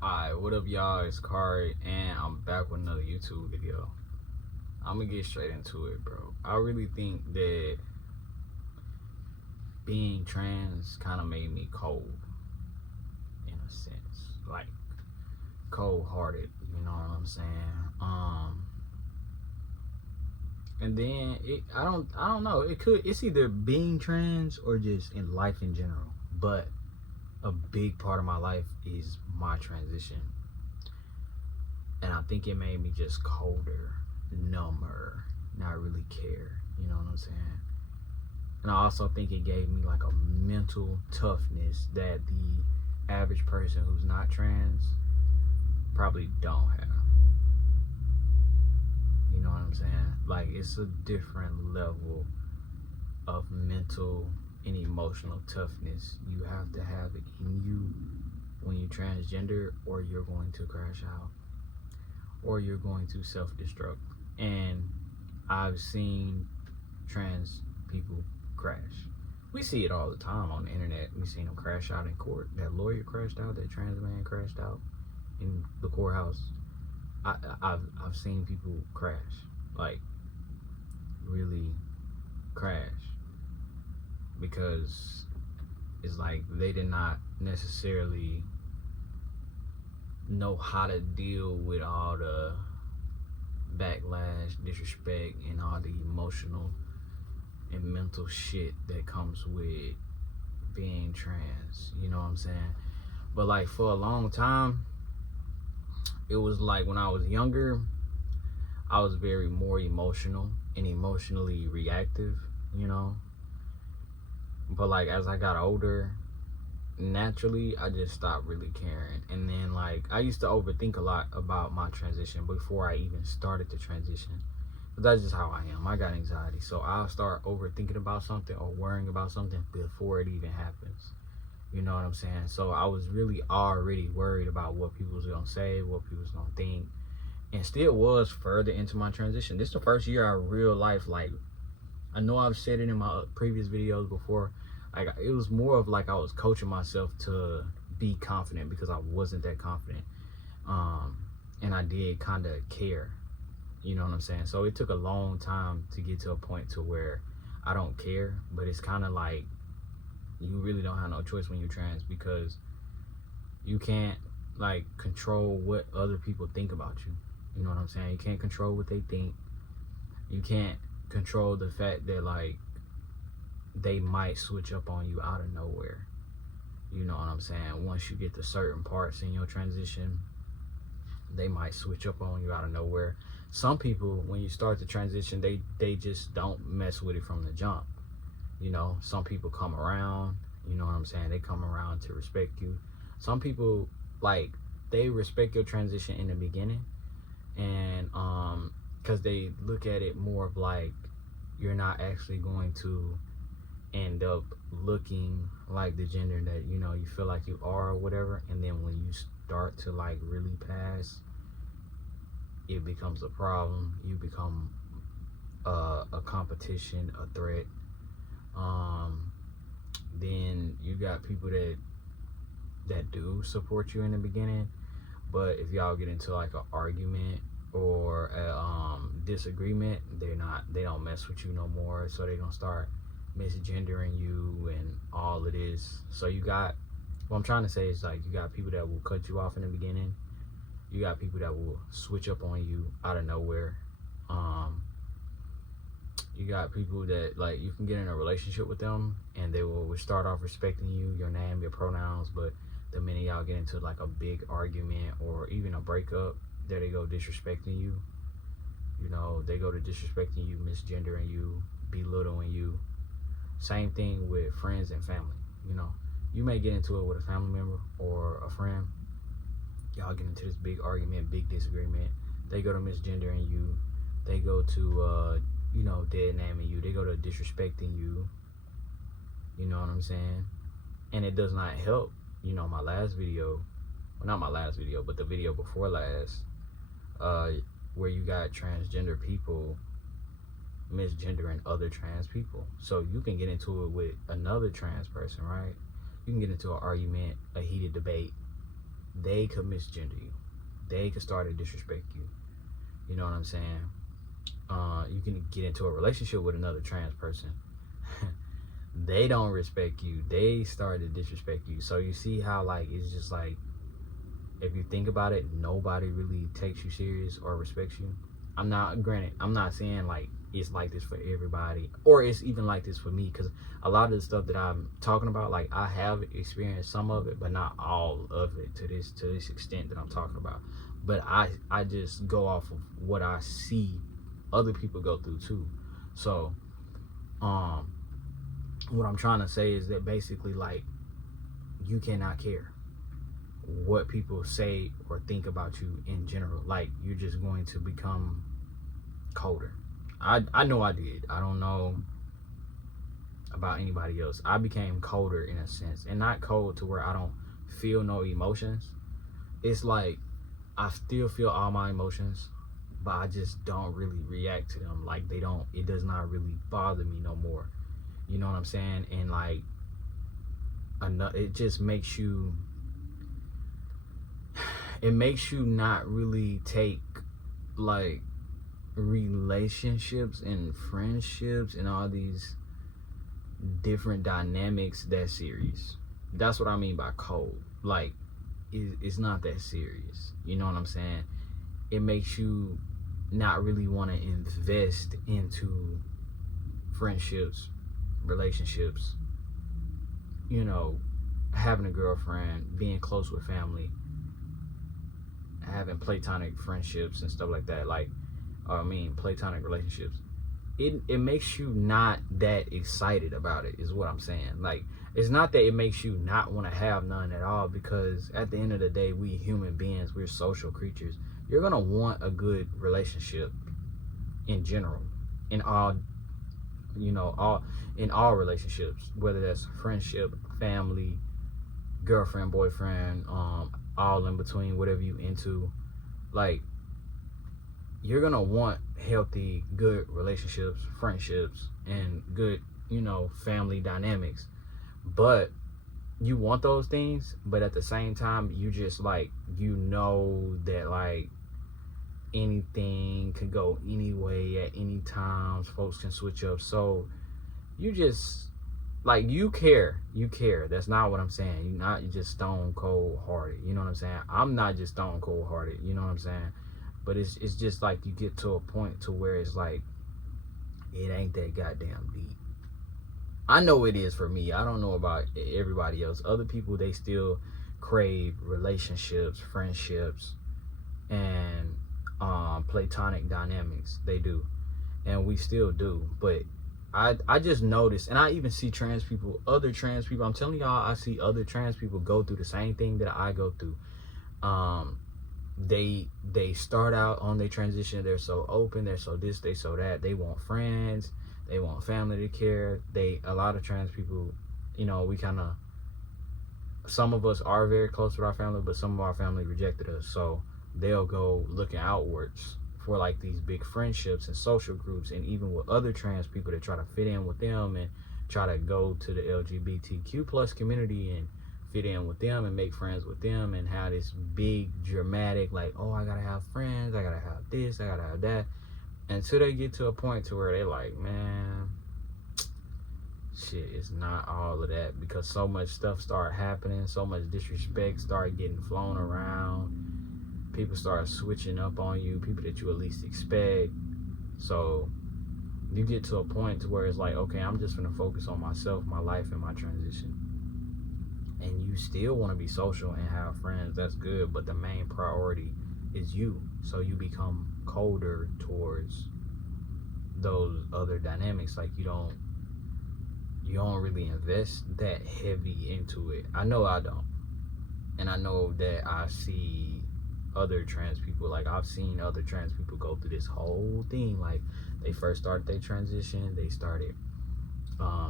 Alright, what up y'all, it's Kari, and I'm back with another YouTube video. I'm gonna get straight into it, bro. I really think that being trans kind of made me cold, in a sense. Like, cold-hearted, you know what I'm saying? And then, I don't know, it's either being trans or just in life in general. But a big part of my life is my transition. And I think it made me just colder, number, not really care, you know what I'm saying? And I also think it gave me like a mental toughness that the average person who's not trans probably don't have. You know what I'm saying? Like, it's a different level of mental and emotional toughness you have to have it in you when you're transgender, or you're going to crash out, or you're going to self-destruct. And I've seen trans people crash. We see it all the time on the internet. We've seen them crash out in court. That lawyer crashed out, that trans man crashed out in the courthouse. I've seen people crash, like really crash, because it's like they did not necessarily know how to deal with all the backlash, disrespect, and all the emotional and mental shit that comes with being trans, you know what I'm saying? But like, for a long time, it was like when I was younger, I was very more emotional and emotionally reactive, you know? But like, as I got older, naturally I just stopped really caring. And then like, I used to overthink a lot about my transition before I even started the transition. But that's just how I am. I got anxiety, so I'll start overthinking about something or worrying about something before it even happens. You know what I'm saying? So I was really already worried about what people was gonna say, what people was gonna think, and still was further into my transition. This is the first year I real life, like, I know I've said it in my previous videos before, like, it was more of like I was coaching myself to be confident, because I wasn't that confident. And I did kind of care, you know what I'm saying? So it took a long time to get to a point to where I don't care. But it's kind of like, you really don't have no choice when you're trans, because you can't like control what other people think about you. You know what I'm saying? You can't control what they think. You can't control the fact that like they might switch up on you out of nowhere. You know what I'm saying? Once you get to certain parts in your transition, they might switch up on you out of nowhere. Some people, when you start the transition, they just don't mess with it from the jump. You know, some people come around, you know what I'm saying? They come around to respect you. Some people, like, they respect your transition in the beginning, and because they look at it more of like, you're not actually going to end up looking like the gender that, you know, you feel like you are or whatever. And then when you start to like really pass, it becomes a problem. You become a competition, a threat. Then you got people that do support you in the beginning, but if y'all get into like an argument or a disagreement, they don't mess with you no more. So they gonna start misgendering you and all of this. So you got, what I'm trying to say is, like, you got people that will cut you off in the beginning. You got people that will switch up on you out of nowhere. You got people that, like, you can get in a relationship with them and they will start off respecting you, your name, your pronouns, but the minute y'all get into like a big argument or even a breakup, there they go disrespecting you. You know, they go to disrespecting you, misgendering you, belittling you. Same thing with friends and family. You know, you may get into it with a family member or a friend. Y'all get into this big argument, big disagreement. They go to misgendering you. They go to you know, dead naming you. They go to disrespecting you. You know what I'm saying? And it does not help. You know, my last video, well, not my last video, but the video before last, where you got transgender people misgendering other trans people. So you can get into it with another trans person, right? You can get into an argument, a heated debate, they could misgender you. They could start to disrespect you. You know what I'm saying? You can get into a relationship with another trans person. They don't respect you. They start to disrespect you. So you see how, like, it's just like, if you think about it, nobody really takes you serious or respects you. I'm not saying like it's like this for everybody, or it's even like this for me, because a lot of the stuff that I'm talking about, like, I have experienced some of it, but not all of it to this extent that I'm talking about. But I just go off of what I see other people go through too. So what I'm trying to say is that basically, like, you cannot care what people say or think about you in general. Like, you're just going to become colder. I know I did. I don't know about anybody else. I became colder in a sense, and not cold to where I don't feel no emotions. It's like I still feel all my emotions, but I just don't really react to them. Like, it does not really bother me no more. You know what I'm saying? And like, it just makes you, it makes you not really take like relationships and friendships and all these different dynamics that serious. That's what I mean by cold. Like, it's not that serious. You know what I'm saying? It makes you not really want to invest into friendships, relationships, you know, having a girlfriend, being close with family, having platonic friendships and stuff like that. Like, platonic relationships. It makes you not that excited about it, is what I'm saying. Like, it's not that it makes you not want to have none at all, because at the end of the day, we human beings, we're social creatures. You're gonna want a good relationship in general, in all relationships, whether that's friendship, family, girlfriend, boyfriend, all in between, whatever you into. Like, you're gonna want healthy, good relationships, friendships, and good, family dynamics. But you want those things, but at the same time, you just, like, that, like, anything can go any way at any time. Folks can switch up. So you just, like, you care. That's not what I'm saying. You're not just stone cold hearted. You know what I'm saying? I'm not just stone cold hearted. You know what I'm saying? But it's just like, you get to a point to where it's like, it ain't that goddamn deep. I know it is for me. I don't know about everybody else. Other people, they still crave relationships, friendships, and platonic dynamics. They do. And we still do. But I just noticed, and I even see other trans people. I'm telling y'all, I see other trans people go through the same thing that I go through. They start out on their transition, they're so open, they're so this, they so that, they want friends, they want family to care. A lot of trans people, we kind of, some of us are very close with our family, but some of our family rejected us, so they'll go looking outwards for like these big friendships and social groups, and even with other trans people to try to fit in with them and try to go to the LGBTQ plus community and fit in with them and make friends with them, and have this big dramatic, like, oh, I gotta have friends, I gotta have this, I gotta have that, until they get to a point to where they like, man, shit, it's not all of that, because so much stuff started happening, so much disrespect started getting flown around, people start switching up on you, people that you at least expect. So you get to a point to where it's like, okay, I'm just gonna focus on myself, my life, and my transition. And you still want to be social and have friends, that's good, but the main priority is you. So you become colder towards those other dynamics. Like, you don't really invest that heavy into it. I know I don't. And I know that I see other trans people, like, I've seen other trans people go through this whole thing. Like, they first started their transition, they started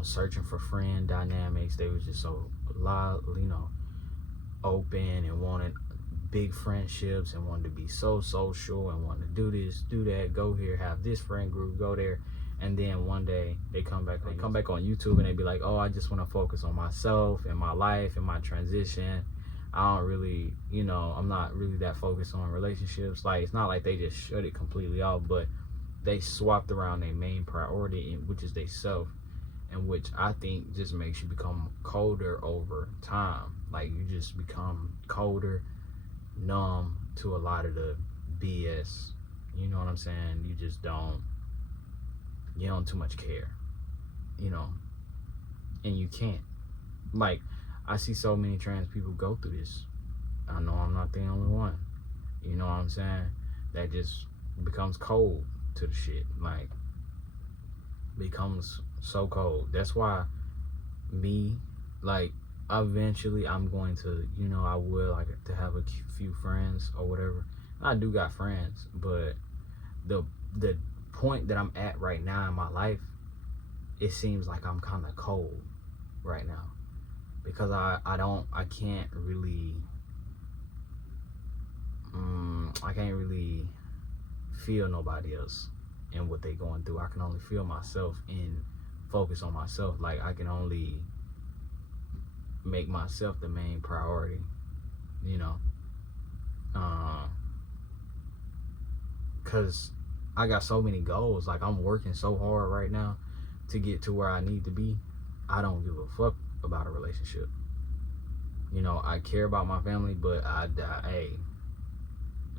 searching for friend dynamics. They was just so open and wanted big friendships and wanted to be so social and wanted to do this, do that, go here, have this friend group, go there. And then one day they come back on YouTube and they be like, oh, I just want to focus on myself and my life and my transition. I don't really, I'm not really that focused on relationships. Like, it's not like they just shut it completely off, but they swapped around their main priority, which is they self, and which I think just makes you become colder over time. Like, you just become colder, numb to a lot of the BS. You know what I'm saying? You just don't too much care, and you can't. Like, I see so many trans people go through this. I know I'm not the only one. You know what I'm saying? That just becomes cold to the shit. Like, becomes so cold. That's why me, like, eventually I'm going to, I would like to have a few friends or whatever. I do got friends, but the point that I'm at right now in my life, it seems like I'm kind of cold right now. Because I can't really feel nobody else and what they going through. I can only feel myself and focus on myself. Like, I can only make myself the main priority, because I got so many goals. Like, I'm working so hard right now to get to where I need to be. I don't give a fuck about a relationship. I care about my family, but hey,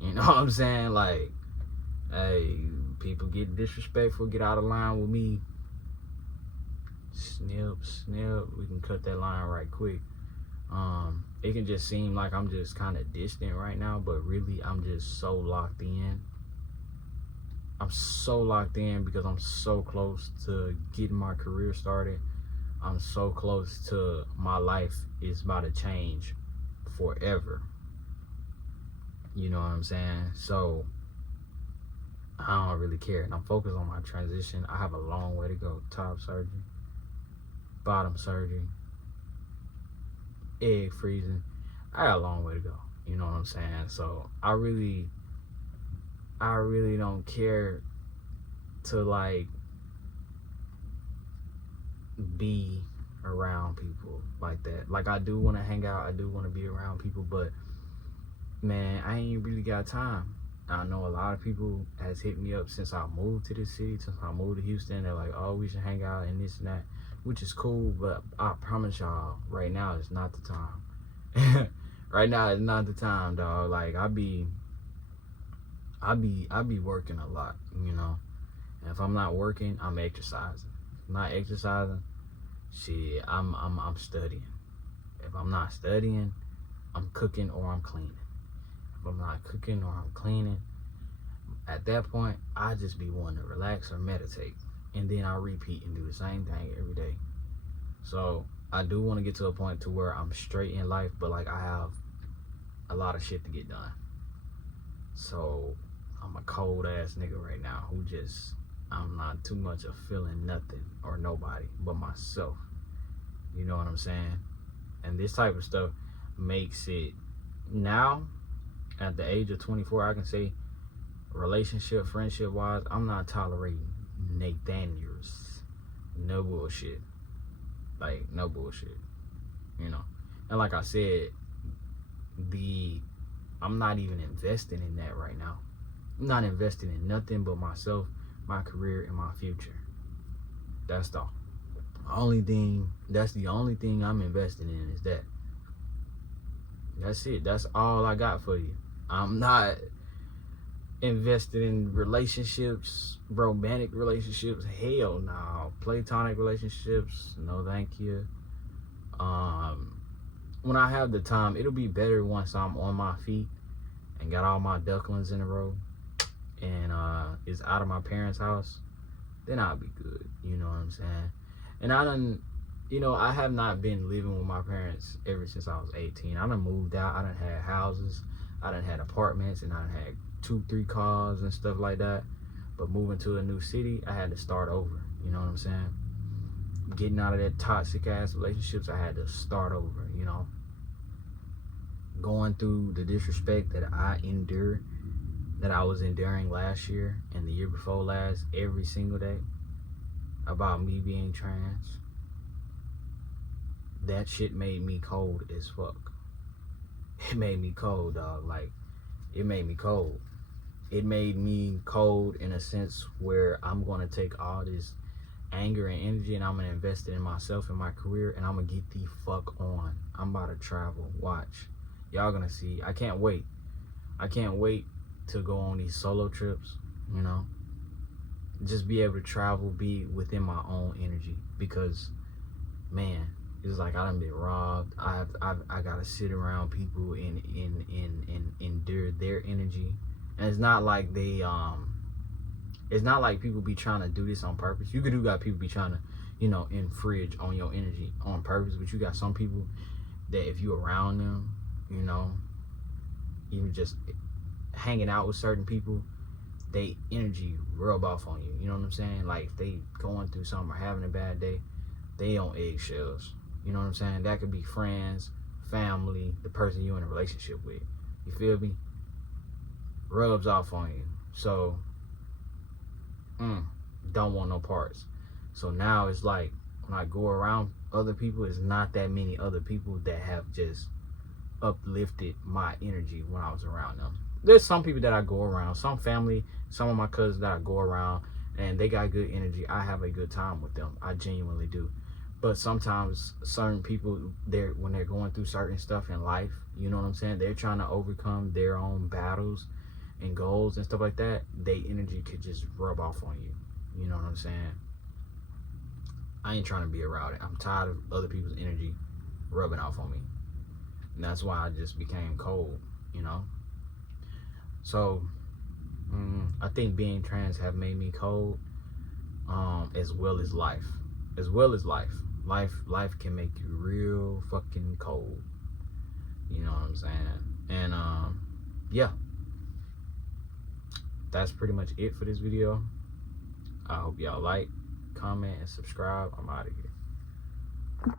you know what I'm saying? Like, hey, people get disrespectful, get out of line with me. Snip, we can cut that line right quick. It can just seem like I'm just kind of distant right now, but really I'm just so locked in. I'm so locked in because I'm so close to getting my career started. I'm so close to my life is about to change forever. You know what I'm saying? So I don't really care. And I'm focused on my transition. I have a long way to go. Top surgery, bottom surgery, egg freezing. I got a long way to go. You know what I'm saying? So I really don't care to, like, be around people like that. Like, I do want to hang out, I do want to be around people, but man, I ain't really got time. I know a lot of people has hit me up since I moved to this city, since I moved to Houston. They're like, oh, we should hang out and this and that, which is cool, but I promise y'all, right now is not the time. Right now is not the time, dog. Like, I be working a lot, and if I'm not working, I'm exercising. If I'm not exercising, shit, I'm studying. If I'm not studying, I'm cooking or I'm cleaning. If I'm not cooking or I'm cleaning, at that point, I just be wanting to relax or meditate. And then I repeat and do the same thing every day. So I do want to get to a point to where I'm straight in life, but like, I have a lot of shit to get done. So I'm a cold ass nigga right now who just, I'm not too much of feeling nothing or nobody but myself. You know what I'm saying? And this type of stuff makes it, now at the age of 24, I can say, relationship, friendship wise, I'm not tolerating Nathaniels. No bullshit. Like, no bullshit. And like I said, I'm not even investing in that right now. I'm not investing in nothing but myself, my career, and my future. That's the only thing I'm investing in is that. That's it. That's all I got for you. I'm not invested in relationships, romantic relationships. Hell no. Platonic relationships, no thank you. When I have the time, it'll be better once I'm on my feet and got all my ducklings in a row and is out of my parents' house. Then I'll be good. You know what I'm saying? And I have not been living with my parents ever since I was 18. I done moved out. I done had houses. I done had apartments, and I done had 2-3 cars and stuff like that. But moving to a new city, I had to start over. You know what I'm saying? Getting out of that toxic ass relationships, I had to start over. Going through the disrespect that I was enduring last year and the year before last, every single day, about me being trans. That shit made me cold as fuck. it made me cold, dog. Like, it made me cold. It made me cold in a sense where I'm gonna take all this anger and energy and I'm gonna invest it in myself and my career, and I'm gonna get the fuck on. I'm about to travel. Watch. Y'all gonna see. I can't wait. I can't wait to go on these solo trips, you know. Just be able to travel, be within my own energy, because man, it's like I done been robbed. I gotta sit around people and endure their energy. And it's not like it's not like people be trying to do this on purpose. You got people be trying to, you know, infringe on your energy on purpose, but you got some people that if you around them, you know, even just hanging out with certain people, they energy rub off on you. You know what I'm saying? Like if they going through something or having a bad day, they on eggshells. You know what I'm saying? That could be friends, family, the person you're in a relationship with. You feel me? Rubs off on you. So, don't want no parts. So now it's like when I go around other people, it's not that many other people that have just uplifted my energy when I was around them. There's some people that I go around, some family, some of my cousins that I go around, and they got good energy. I have a good time with them. I genuinely do. But sometimes certain people, when they're going through certain stuff in life, you know what I'm saying? They're trying to overcome their own battles and goals and stuff like that. Their energy could just rub off on you. You know what I'm saying? I ain't trying to be around it. I'm tired of other people's energy rubbing off on me. And that's why I just became cold, you know? So, I think being trans have made me cold, as well as life. As well as life. Life can make you real fucking cold. You know what I'm saying? And, yeah. That's pretty much it for this video. I hope y'all like, comment, and subscribe. I'm out of here.